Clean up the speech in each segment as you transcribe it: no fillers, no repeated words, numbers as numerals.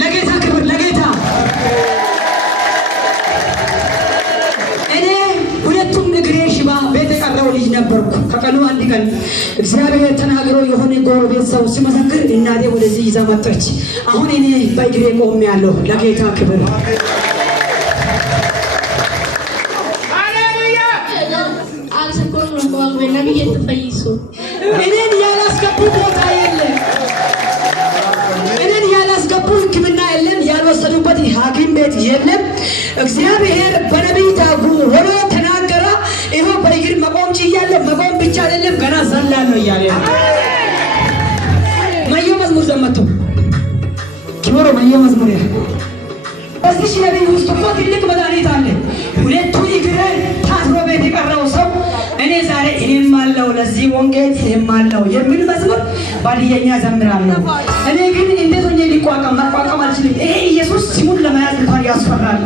ለጌታ ክብር ለጌታ እኔ ሁለቱም እግሬ ሽባ ቤት የቀረው ልጅ ነበርኩ። ከቀኑ አንድ ቀን እግዚአብሔር ተናግሮ የሆነ ጎረቤት ሰው ሲመሰክር እናቴ ወደዚህ ይዛ መጣች። አሁን እኔ በእግሬ ቆሜያለሁ። ለጌታ ክብር እኔን ያላስገቡ ቦታ የለም። እኔን ያላስገቡ ሕክምና የለም። ያልወሰዱበት ሐኪም ቤት የለም። እግዚአብሔር በነቢይ ታጉ ሆኖ ተናገረ። ይኸው በእግር መቆም ችያለሁ። መቆም ብቻ አይደለም ገና ዘላለሁ እያለ ማየ መዝሙር ዘመቱ ኪቦሮ ማየ መዝሙር በዚህ ነቢይ ውስጥ እኮ ትልቅ መድኃኒት አለ። ሁለቱ እግሬ ታስሮ ቤት የቀረው ሰው እኔ ዛሬ እኔም አለው ለዚህ ወንጌል እኔም አለው የሚል መዝሙር ባልየኛ ዘምራለሁ። እኔ ግን እንዴት ሆኜ ሊቋቋም አልችልም። ይሄ ኢየሱስ ስሙን ለመያዝ እንኳን ያስፈራል።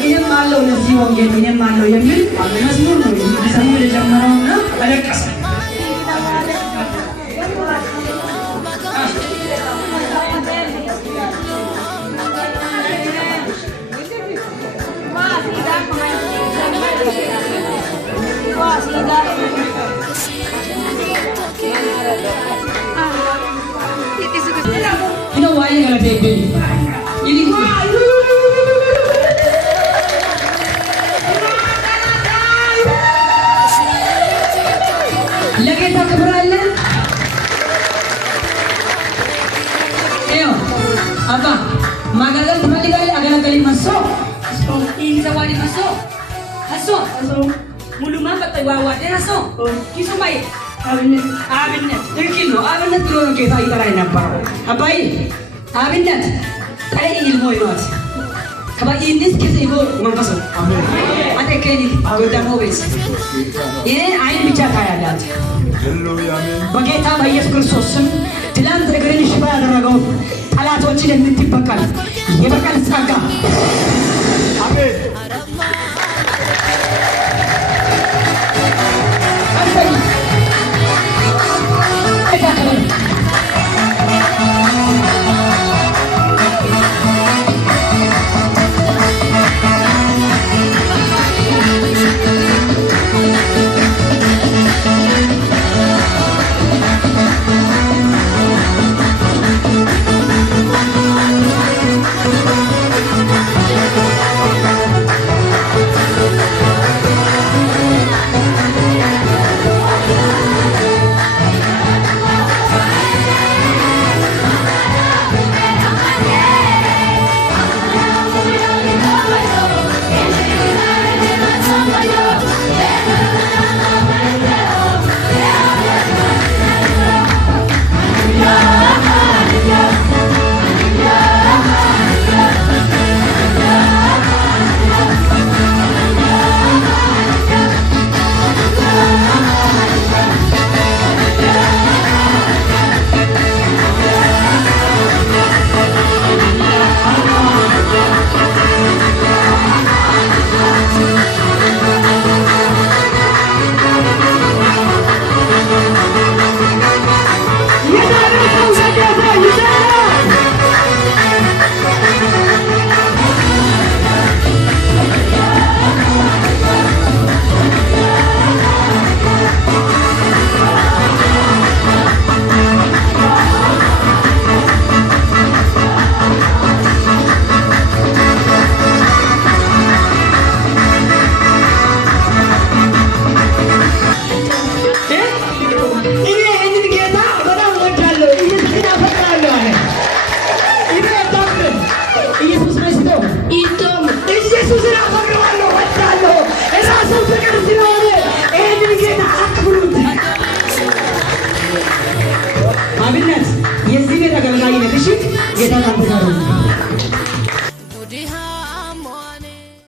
እኔም አለው ለዚህ ወንጌል እኔም አለው የሚል መዝሙር ነው ዘመን የጀመረውና አለቀሰ። ለጌታ ክብር አለ። አባ ማገልገል ትፈልጋለህ? አገለግልኝ መሶ ኢንዘዋኒ መሶ አሶ ሙሉ ማፈጠ ዋዋዴ አሶ ኪሱማይ አብነት ትክክል ነው። አብነት ብሎ ነው ጌታ ይጠራኝ ነበረው። አባይ አብነት ቀይ ኢልሞ ይዋስ ከባይ እንስ ከሰይቦ መንፈስ አሜን አተከኒ ወዳሞ ቤስ ይሄ አይን ብቻ ታያላት። በጌታ በኢየሱስ ክርስቶስ ስም ትላንት እግርን ሽባ ያደረገው ጠላቶችን የምትበቀል የበቀል ጸጋ አሜን አብነት የዚህ ቤት አገልጋይ ነሽ። ጌታ ካንተ ጋር ነው።